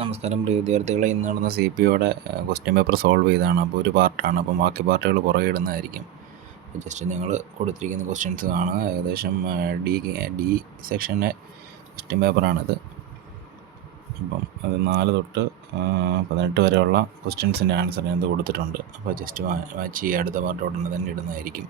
നമസ്കാരം പ്രിയ വിദ്യാർത്ഥികളെ. ഇന്ന് നടന്ന സി പി ഒയുടെ ക്വസ്റ്റ്യൻ പേപ്പർ സോൾവ് ചെയ്താണ് അപ്പോൾ ഒരു പാർട്ടാണ്. അപ്പം ബാക്കി പാർട്ടുകൾ പുറകെ ഇടുന്നതായിരിക്കും. ജസ്റ്റ് നിങ്ങൾ കൊടുത്തിരിക്കുന്ന ക്വസ്റ്റ്യൻസ് കാണുക. ഏകദേശം ഡി ഡി സെക്ഷന്റെ ക്വസ്റ്റ്യൻ പേപ്പറാണിത് അപ്പം അത് നാല് തൊട്ട് പതിനെട്ട് വരെയുള്ള ക്വസ്റ്റ്യൻസിന്റെ ആൻസർ ഞാൻ കൊടുത്തിട്ടുണ്ട്. അപ്പോൾ ജസ്റ്റ് വാച്ച് ചെയ്യുക അടുത്ത പാർട്ട് ഉടനെ തന്നെ ഇടുന്നതായിരിക്കും.